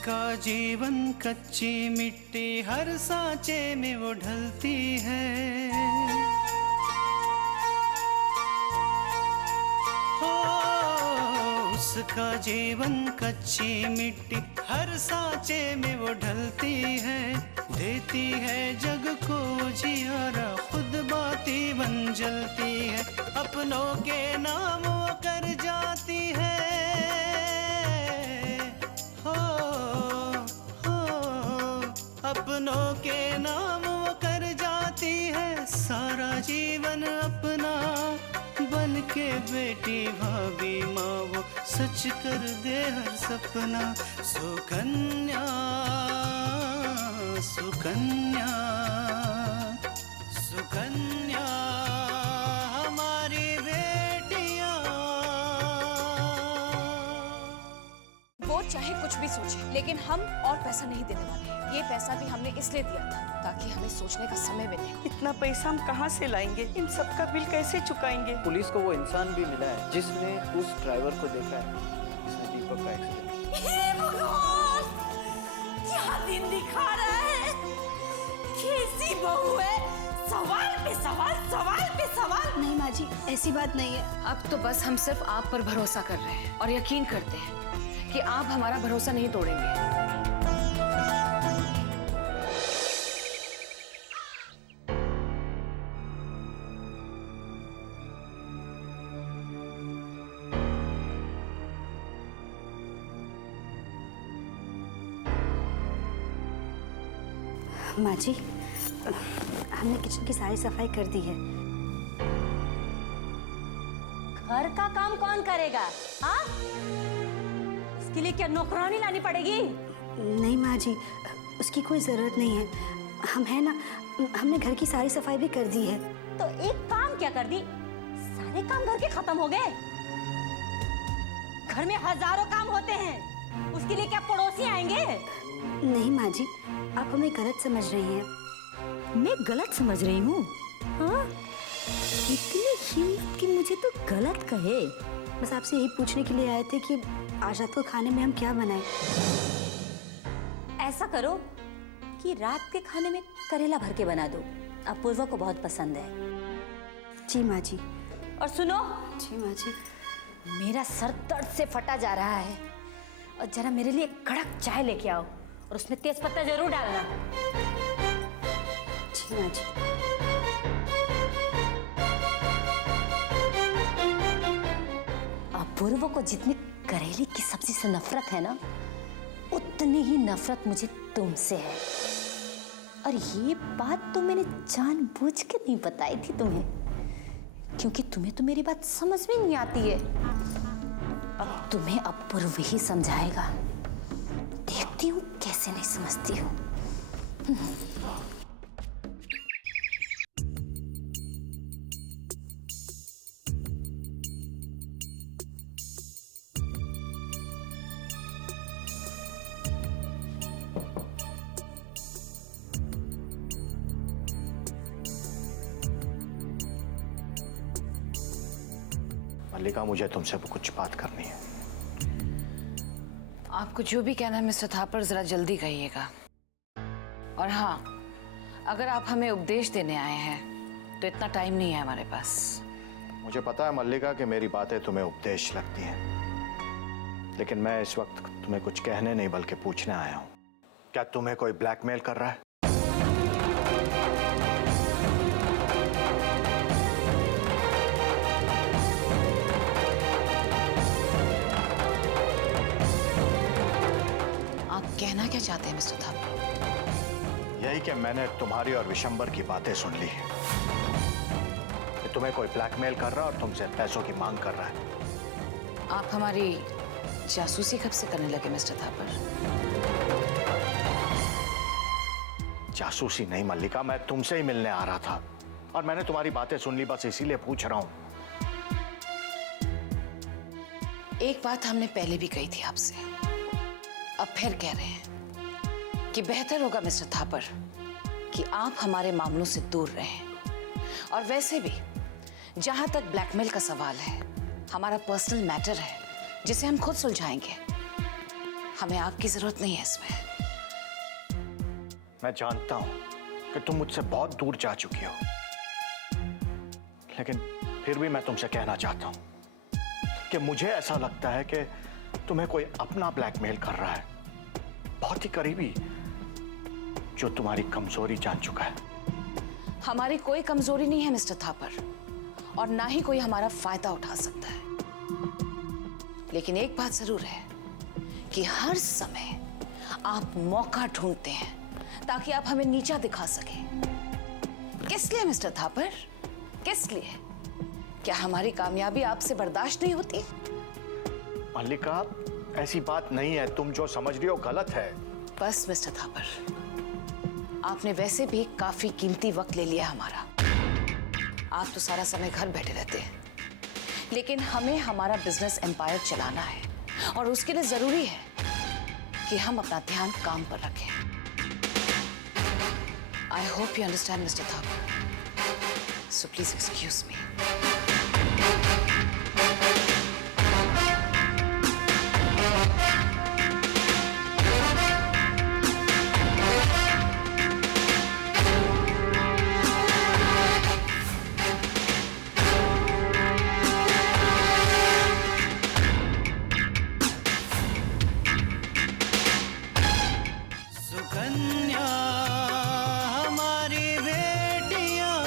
उसका जीवन कच्ची मिट्टी हर सांचे में वो ढलती है। हो उसका जीवन कच्ची मिट्टी हर सांचे में वो ढलती है। देती है जग को जियारा, खुद बाती बन जलती है। अपनों के नाम वो कर जाती है। हो अपनों के नाम वो कर जाती है। सारा जीवन अपना बन के बेटी भाभी माँ वो सच कर दे हर सपना। सुकन्या सुकन्या सुकन्या हमारी बेटियां। वो चाहे कुछ भी सोचे, लेकिन हम और पैसा नहीं देने वाले हैं। ये पैसा भी हमने इसलिए दिया था ताकि हमें सोचने का समय मिले। इतना पैसा हम कहाँ से लाएंगे? इन सब का बिल कैसे चुकाएंगे? पुलिस को वो इंसान भी मिला है जिसने उस ड्राइवर को देखा है जिसने दीपक का एक्सीडेंट। हे भगवान, क्या दिन दिखा रहा है? कैसी बहू है? सवाल पे सवाल, सवाल पे सवाल। नहीं माँ जी, ऐसी बात नहीं है। अब तो बस हम सिर्फ आप पर भरोसा कर रहे हैं और यकीन करते हैं कि आप हमारा भरोसा नहीं तोड़ेंगे। माँ जी, हमने किचन की सारी सफाई कर दी है। घर का काम कौन करेगा? हाँ? इसके लिए क्या नौकरानी लानी पड़ेगी? नहीं माँ जी, उसकी कोई जरूरत नहीं है। हम है ना, हमने घर की सारी सफाई भी कर दी है। तो एक काम क्या कर दी? सारे काम घर के खत्म हो गए। घर में हजारों काम होते हैं, उसके लिए क्या पड़ोसी आएंगे? नहीं माँ जी, आप हमें गलत समझ रही हैं। मैं गलत समझ रही हूँ? हाँ? इतनी हिम्मत कि मुझे तो गलत कहे। बस आपसे यही पूछने के लिए आए थे कि आज रात को खाने में हम क्या बनाएं। ऐसा करो कि रात के खाने में करेला भर के बना दो। अपूर्वा को बहुत पसंद है। जी माँ जी। और सुनो, जी माँ जी। मेरा सर दर्द से फटा जा रहा है और जरा मेरे लिए कड़क चाय लेके आओ और उसमें तेज पत्ता जरूर डालना। जी माँ जी। अपूर्व को जितनी करेले की सब्जी से नफरत है ना, उतनी ही नफरत मुझे तुमसे है। और ये बात तो मैंने जानबूझ के नहीं बताई थी तुम्हें, क्योंकि तुम्हें तो मेरी बात समझ में नहीं आती है। अब तुम्हें अपूर्व ही समझाएगा। देखती हूँ कैसे नहीं समझती हूँ। मल्लिका, मुझे तुमसे कुछ बात करनी है। आपको जो भी कहना है मिस्टर थापर, जरा जल्दी कहिएगा। और हाँ, अगर आप हमें उपदेश देने आए हैं तो इतना टाइम नहीं है हमारे पास। मुझे पता है मल्लिका कि मेरी बातें तुम्हें उपदेश लगती हैं, लेकिन मैं इस वक्त तुम्हें कुछ कहने नहीं बल्कि पूछने आया हूं। क्या तुम्हें कोई ब्लैकमेल कर रहा है? आप कहना क्या चाहते हैं मिस्टर थापर? यही कि मैंने तुम्हारी और विशंबर की बातें सुन ली है कि तुम्हें कोई ब्लैकमेल कर रहा है और तुमसे पैसों की मांग कर रहा है। आप हमारी जासूसी कब से करने लगे मिस्टर थापर? जासूसी नहीं मल्लिका, मैं तुमसे ही मिलने आ रहा था और मैंने तुम्हारी बातें सुन ली, बस इसीलिए पूछ रहा हूं। एक बात हमने पहले भी कही थी आपसे, अब फिर कह रहे हैं कि बेहतर होगा मिस्टर थापर कि आप हमारे मामलों से दूर रहें। और वैसे भी जहां तक ब्लैकमेल का सवाल है, हमारा पर्सनल मैटर है जिसे हम खुद सुलझाएंगे। हमें आपकी जरूरत नहीं है इसमें। मैं जानता हूं कि तुम मुझसे बहुत दूर जा चुकी हो, लेकिन फिर भी मैं तुमसे कहना चाहता हूं कि मुझे ऐसा लगता है कि तुम्हें कोई अपना ब्लैकमेल कर रहा है, बहुत ही करीबी, जो तुम्हारी कमजोरी जान चुका है। हमारी कोई कमजोरी नहीं है मिस्टर थापर, और ना ही कोई हमारा फायदा उठा सकता है। लेकिन एक बात जरूर है कि हर समय आप मौका ढूंढते हैं ताकि आप हमें नीचा दिखा सकें। किस लिए मिस्टर थापर, किस लिए? क्या हमारी कामयाबी आपसे बर्दाश्त नहीं होती? मल्लिका, ऐसी बात नहीं है, तुम जो समझ रही हो गलत है। बस मिस्टर थापर, आपने वैसे भी काफी कीमती वक्त ले लिया हमारा। आप तो सारा समय घर बैठे रहते हैं, लेकिन हमें हमारा बिजनेस एम्पायर चलाना है, और उसके लिए जरूरी है कि हम अपना ध्यान काम पर रखें। I hope you understand mister Thapar, so please excuse me. Sukanya हमारी बेटियां,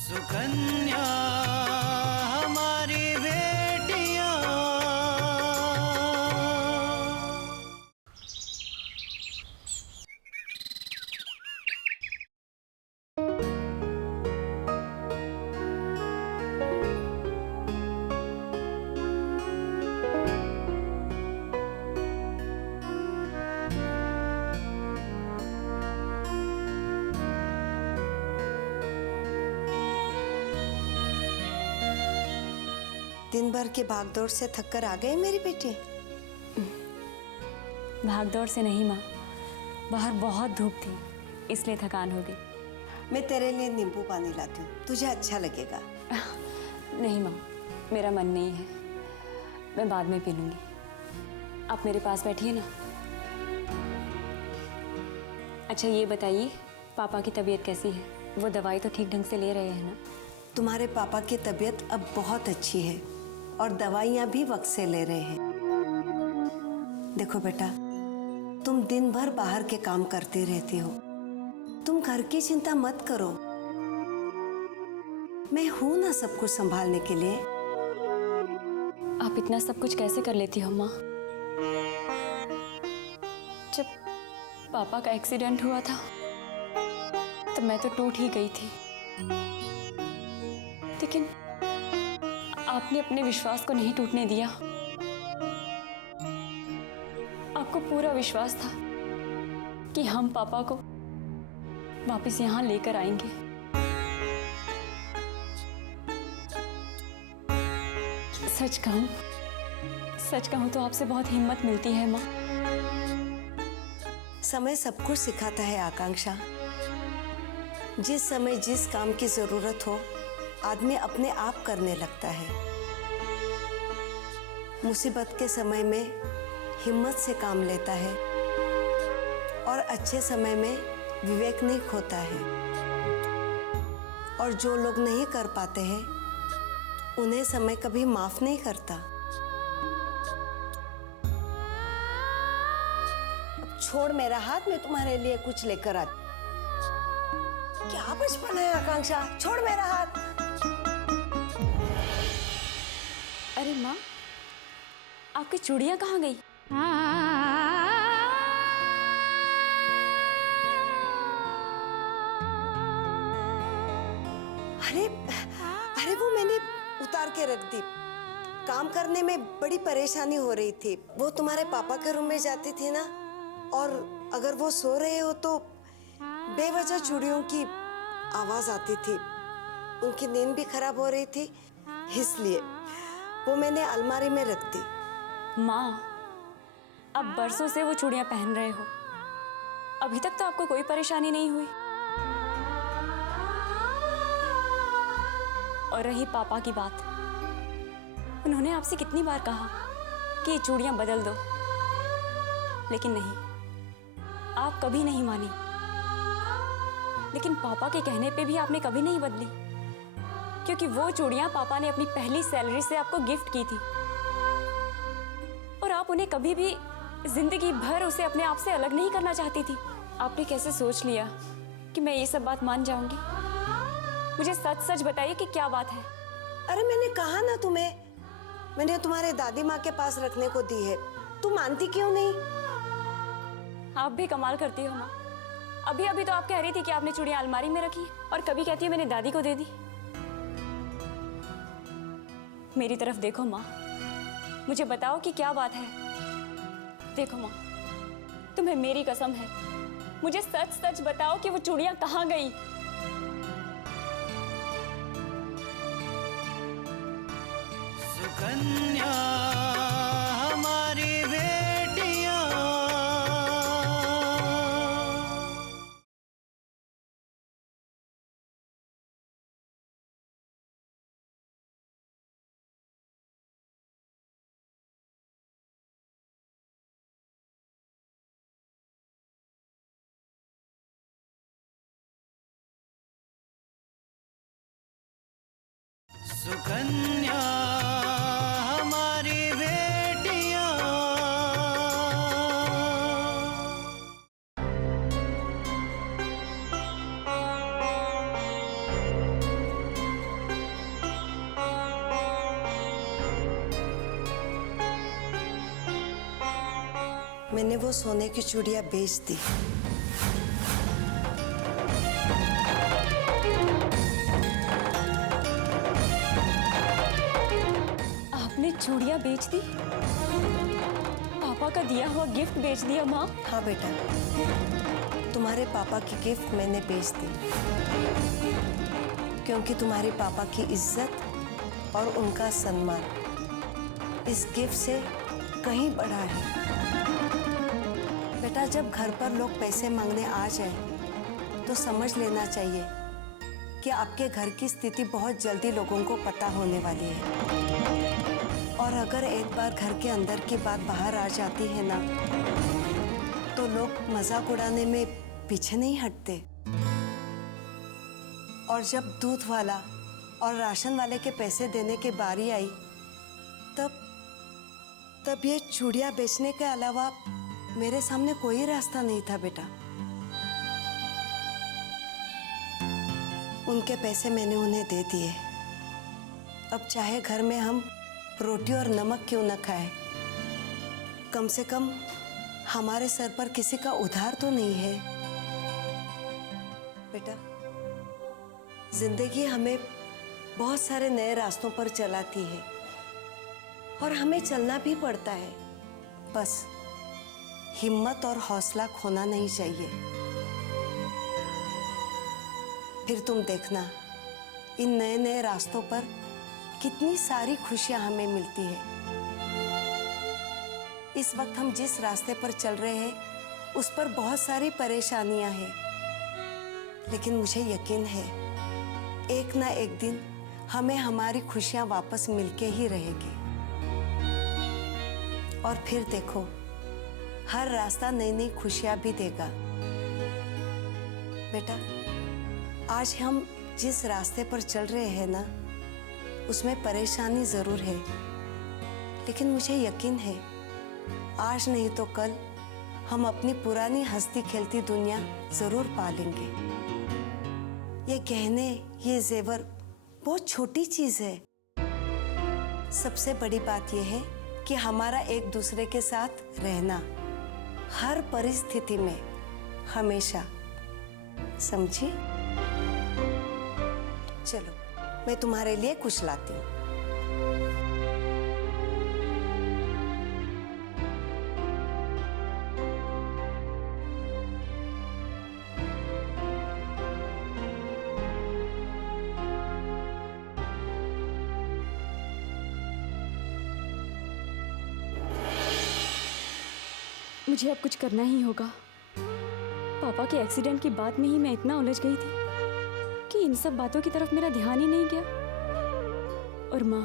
सुकन्या हमारी बेटियां। दिन भर के भागदौड़ से थक कर आ गए मेरी बेटी? भागदौड़ से नहीं माँ, बाहर बहुत धूप थी इसलिए थकान हो गई। मैं तेरे लिए नींबू पानी लाती हूँ, तुझे अच्छा लगेगा। नहीं माँ, मेरा मन नहीं है, मैं बाद में पी लूँगी। आप मेरे पास बैठिए ना। अच्छा ये बताइए, पापा की तबीयत कैसी है? वो दवाई तो ठीक ढंग से ले रहे हैं ना? तुम्हारे पापा की तबीयत अब बहुत अच्छी है और दवाइयाँ भी वक्त से ले रहे हैं। देखो बेटा, तुम दिन भर बाहर के काम करती रहती हो, तुम घर की चिंता मत करो। मैं हूं ना सब कुछ संभालने के लिए। आप इतना सब कुछ कैसे कर लेती हो माँ? जब पापा का एक्सीडेंट हुआ था तो मैं तो टूट ही गई थी, लेकिन आपने अपने विश्वास को नहीं टूटने दिया। आपको पूरा विश्वास था कि हम पापा को वापस यहाँ लेकर आएंगे। सच कहूँ तो आपसे बहुत हिम्मत मिलती है माँ। समय सब कुछ सिखाता है आकांक्षा। जिस समय जिस काम की जरूरत हो, आदमी अपने आप करने लगता है। मुसीबत के समय में हिम्मत से काम लेता है और अच्छे समय में विवेक नहीं खोता है। और जो लोग नहीं कर पाते हैं उन्हें समय कभी माफ नहीं करता। अब छोड़ मेरा हाथ, मैं तुम्हारे लिए कुछ लेकर आती। क्या बचपन है आकांक्षा, छोड़ मेरा हाथ। अरे माँ, आपकी चूड़ियाँ कहाँ गई? अरे वो मैंने उतार के रख दी। काम करने में बड़ी परेशानी हो रही थी। वो तुम्हारे पापा के रूम में जाती थी ना, और अगर वो सो रहे हो तो बेवजह चूड़ियों की आवाज आती थी। उनकी नींद भी खराब हो रही थी, इसलिए वो मैंने अलमारी में रख दी। माँ, अब बरसों से वो चूड़ियां पहन रहे हो, अभी तक तो आपको कोई परेशानी नहीं हुई। और रही पापा की बात, उन्होंने आपसे कितनी बार कहा कि ये चूड़ियां बदल दो, लेकिन नहीं, आप कभी नहीं मानी। लेकिन पापा के कहने पे भी आपने कभी नहीं बदली, क्योंकि वो चूड़ियां पापा ने अपनी पहली सैलरी से आपको गिफ्ट की थी, और आप उन्हें कभी भी जिंदगी भर उसे अपने आप से अलग नहीं करना चाहती थी। आपने कैसे सोच लिया कि मैं ये सब बात मान जाऊंगी? मुझे सच सच बताइए कि क्या बात है। अरे मैंने कहा ना तुम्हें, मैंने तुम्हारे दादी माँ के पास रखने को दी है, तू मानती क्यों नहीं? आप भी कमाल करती हो माँ। अभी अभी तो आप कह रही थी कि आपने चूड़ियां अलमारी में रखी, और कभी कहती है मैंने दादी को दे दी। मेरी तरफ देखो माँ, मुझे बताओ कि क्या बात है। देखो माँ, तुम्हें मेरी कसम है, मुझे सच सच बताओ कि वो चूड़ियां कहाँ गई। सुकन्या हमारी बेटियां, सुकन्या हमारी बेटियां। मैंने वो सोने की चूड़ियां बेच दी। आपने चूड़ियां बेच दी? पापा का दिया हुआ गिफ्ट बेच दिया माँ? हाँ बेटा, तुम्हारे पापा की गिफ्ट मैंने बेच दी, क्योंकि तुम्हारे पापा की इज्जत और उनका सम्मान इस गिफ्ट से कहीं बड़ा है। बेटा, जब घर पर लोग पैसे मांगने आ जाए तो समझ लेना चाहिए कि आपके घर की स्थिति बहुत जल्दी लोगों को पता होने वाली है। और अगर एक बार घर के अंदर की बात बाहर आ जाती है ना, तो लोग मजाक उड़ाने में पीछे नहीं हटते। और जब दूध वाला और राशन वाले के पैसे देने की बारी आई, तब ये चूड़ियां बेचने के अलावा मेरे सामने कोई रास्ता नहीं था बेटा। उनके पैसे मैंने उन्हें दे दिए। अब चाहे घर में हम रोटी और नमक क्यों न खाए, कम से कम हमारे सर पर किसी का उधार तो नहीं है। बेटा, जिंदगी हमें बहुत सारे नए रास्तों पर चलाती है, और हमें चलना भी पड़ता है। बस हिम्मत और हौसला खोना नहीं चाहिए। फिर तुम देखना, इन नए नए रास्तों पर कितनी सारी खुशियां हमें मिलती है। इस वक्त हम जिस रास्ते पर चल रहे हैं, उस पर बहुत सारी परेशानियां हैं, लेकिन मुझे यकीन है एक ना एक दिन हमें हमारी खुशियां वापस मिलके ही रहेगी। और फिर देखो, हर रास्ता नई नई खुशियां भी देगा। बेटा, आज हम जिस रास्ते पर चल रहे हैं ना, उसमें परेशानी जरूर है, लेकिन मुझे यकीन है आज नहीं तो कल हम अपनी पुरानी हंसती खेलती दुनिया जरूर पालेंगे। ये गहने, ये जेवर बहुत छोटी चीज है। सबसे बड़ी बात यह है कि हमारा एक दूसरे के साथ रहना, हर परिस्थिति में, हमेशा। समझी? चलो, मैं तुम्हारे लिए कुछ लाती हूँ। मुझे अब कुछ करना ही होगा। पापा के एक्सीडेंट की बात में ही मैं इतना उलझ गई थी कि इन सब बातों की तरफ मेरा ध्यान ही नहीं गया। और माँ,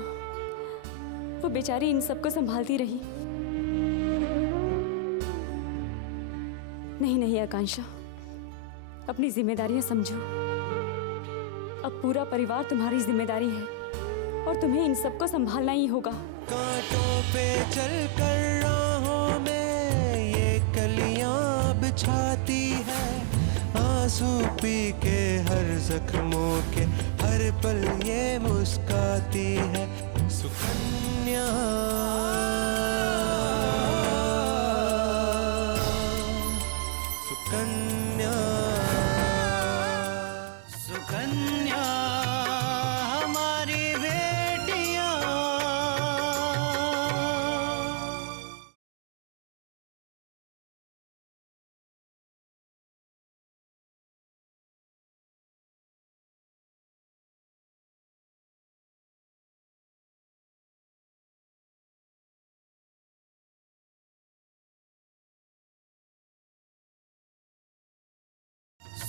वो बेचारी इन सबको संभालती रही। नहीं नहीं आकांक्षा, अपनी जिम्मेदारियां समझो। अब पूरा परिवार तुम्हारी जिम्मेदारी है और तुम्हें इन सबको संभालना ही होगा। कांटों पे चलकर राहों में ये कलियां बिछाती है, आंसू पी के हर जख्मों के हर पल ये मुस्काती है। सुकन्या सुकन्या सुकन्या हमारी बेटियां।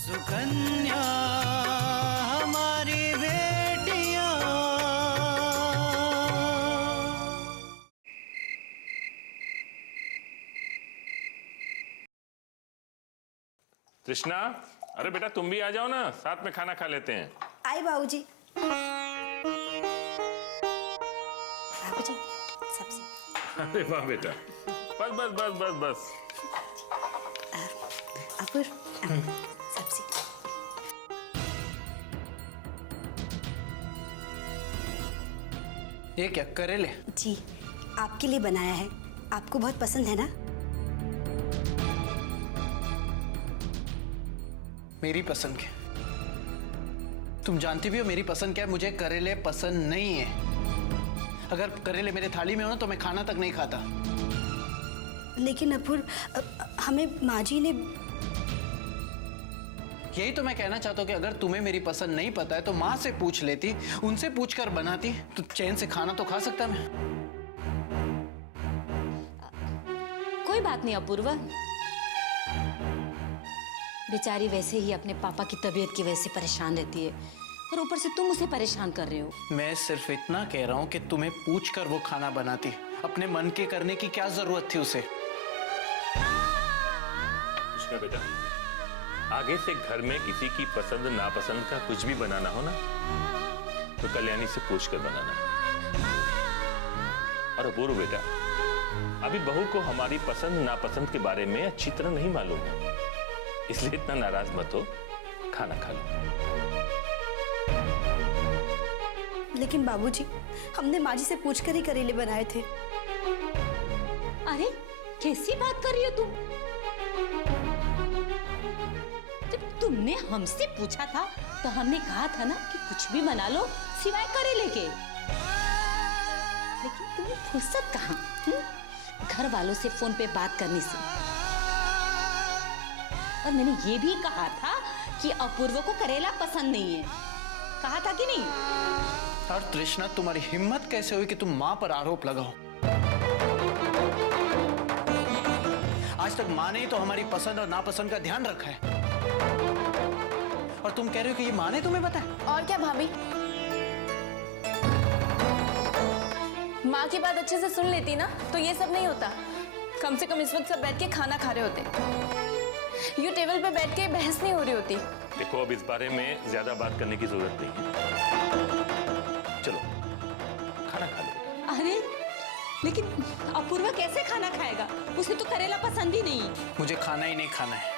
सुकन्या हमारी बेटियां। कृष्णा, अरे बेटा तुम भी आ जाओ ना, साथ में खाना खा लेते हैं। आई बाबूजी। बाबूजी सब्जी। अरे वाह बेटा, बस बस बस बस बस। अपूर्व सब्जी। ये क्या करेले? जी, आपके लिए बनाया है। आपको बहुत पसंद है ना? मेरी पसंद क्या? तुम जानती भी हो मेरी पसंद क्या है। मुझे करेले पसंद नहीं है। अगर करेले मेरे थाली में हो ना तो मैं खाना तक नहीं खाता। लेकिन अपूर्व, हमें माँ जी ने। यही तो मैं कहना चाहता हूँ कि अगर तुम्हें मेरी पसंद नहीं पता है तो माँ से पूछ लेती, उनसे पूछकर बनाती तो चैन से खाना तो खा सकता मैं। कोई बात नहीं अपूर्वा, बेचारी वैसे ही अपने पापा की तबीयत की वजह से परेशान रहती है और ऊपर से तुम उसे परेशान कर रहे हो। मैं सिर्फ इतना कह रहा हूँ कि तुम्हें पूछकर वो खाना बनाती। अपने मन के करने की क्या जरूरत थी उसे? कृष्णा बेटा, आगे से घर में किसी की पसंद नापसंद का कुछ भी बनाना हो ना तो कल्याणी से पूछकर बनाना। और अपूर्व बेटा, अभी बहू को हमारी पसंद नापसंद के बारे में अच्छी तरह नहीं मालूम है, इसलिए इतना नाराज मत हो, खाना खा लो। लेकिन बाबूजी, हमने माँ जी से पूछकर ही करेले बनाए थे। अरे कैसी बात कर रही हो तुम? जब तुमने हमसे पूछा था तो हमने कहा था ना कि कुछ भी बना लो सिवाय करेले के। लेकिन तुम्हें फुर्सत कहाँ घर वालों से फोन पे बात करने से। और मैंने ये भी कहा था कि अपूर्व को करेला पसंद नहीं है, कहा था कि नहीं? और तृष्णा, तुम्हारी हिम्मत कैसे हुई कि तुम माँ पर आरोप लगाओ? आज तक माँ ने ही तो हमारी पसंद और नापसंद का ध्यान रखा है, और तुम कह रहे हो कि ये माँ ने तुम्हें बताया? और क्या भाभी, माँ की बात अच्छे से सुन लेती ना तो ये सब नहीं होता। कम से कम इस वक्त सब बैठ के खाना खा रहे होते, यूं टेबल पे बैठ के बहस नहीं हो रही होती। देखो, अब इस बारे में ज्यादा बात करने की जरूरत नहीं है, चलो खाना खा लो। अरे लेकिन अपूर्वा कैसे खाना खाएगा? उसे तो करेला पसंद ही नहीं। मुझे खाना ही नहीं खाना है।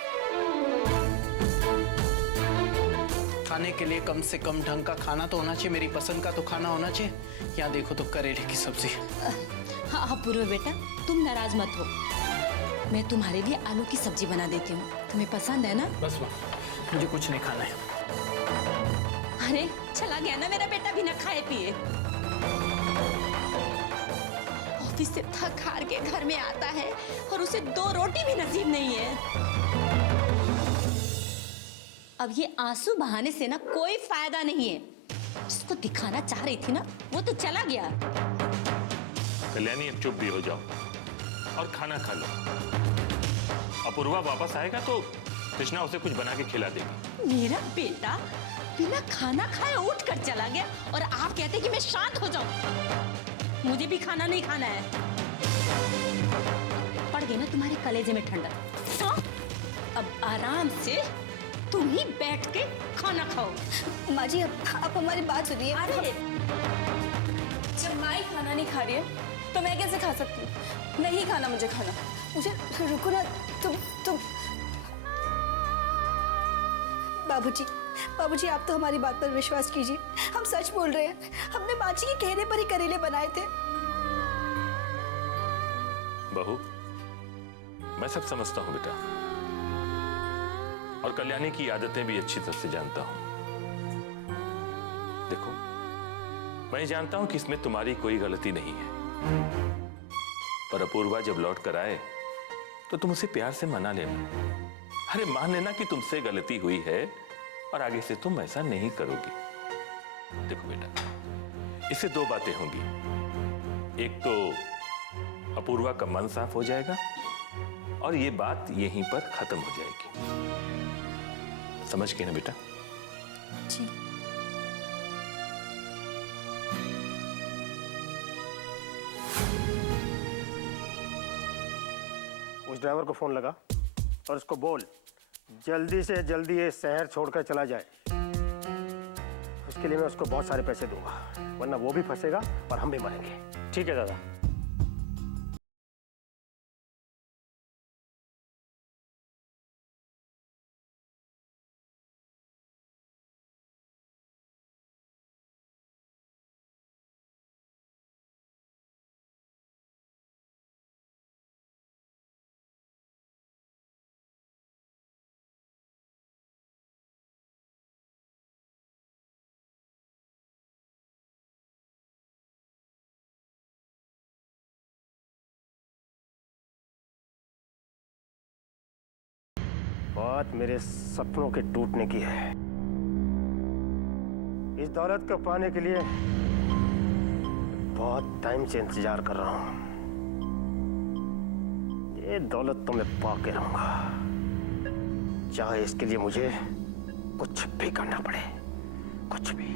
खाने के लिए कम से कम ढंग का खाना तो होना चाहिए, मेरी पसंद का तो खाना होना चाहिए। यहाँ देखो तो करेले की सब्जी। हाँ अपूर्वा बेटा, तुम नाराज मत हो, मैं तुम्हारे लिए आलू की सब्जी बना देती हूँ, तुम्हें पसंद है ना? बस माँ, मुझे कुछ नहीं खाना है। अरे चला गया ना मेरा बेटा बिना खाए पिए। ऑफिस से थक हार के घर में आता है और उसे 2 रोटी भी नसीब नहीं है। अब ये आंसू बहाने से ना कोई फायदा नहीं है। जिसको दिखाना चाह रही थी ना वो तो चला गया। कल्याणी, अब चुप भी हो जाओ और खाना खा लो। अपूर्वा वापस आएगा तो कृष्णा उसे कुछ बना के खिला देगी। मेरा बेटा बिना खाना खाए उठ कर चला गया और आप कहते हैं कि मैं शांत हो जाऊं। मुझे भी खाना नहीं खाना है। पड़ गई ना तुम्हारे कलेजे में ठंडक। हाँ? अब आराम से तुम ही बैठ के खाना खाओ। माँ जी आप हमारी बात सुनिए। अरे जब माँ ही खाना नहीं खा रही है तो मैं कैसे खा सकती हूँ? नहीं खाना मुझे खाना। मुझे रुको ना। तुम बाबूजी आप तो हमारी बात पर विश्वास कीजिए। हम सच बोल रहे हैं। हमने माँ जी के कहने पर ही करेले बनाए थे। बहू, मैं सब समझता हूं बेटा, और कल्याणी की आदतें भी अच्छी तरह से जानता हूं। देखो, मैं जानता हूं कि इसमें तुम्हारी कोई गलती नहीं है, पर अपूर्वा जब लौट कर आए तो तुम उसे प्यार से मना लेना। अरे मान लेना कि तुमसे गलती हुई है और आगे से तुम ऐसा नहीं करोगी। देखो बेटा, इससे दो बातें होंगी। एक तो अपूर्वा का मन साफ हो जाएगा और ये बात यहीं पर खत्म हो जाएगी। समझ गए ना बेटा? जी। उस ड्राइवर को फोन लगा और उसको बोल जल्दी से जल्दी ये शहर छोड़कर चला जाए। उसके लिए मैं उसको बहुत सारे पैसे दूंगा, वरना वो भी फंसेगा और हम भी मरेंगे। ठीक है दादा। बात मेरे सपनों के टूटने की है। इस दौलत को पाने के लिए बहुत टाइम से इंतजार कर रहा हूं। ये दौलत तो मैं पाके रहूंगा, चाहे इसके लिए मुझे कुछ भी करना पड़े, कुछ भी।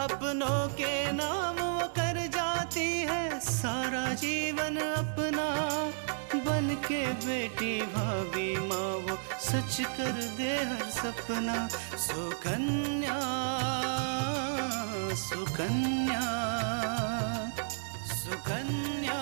अपनों के नाम वो कर जाती है सारा जीवन अपना, बन के बेटी भाभी माँ वो सच कर दे हर सपना। सुकन्या सुकन्या सुकन्या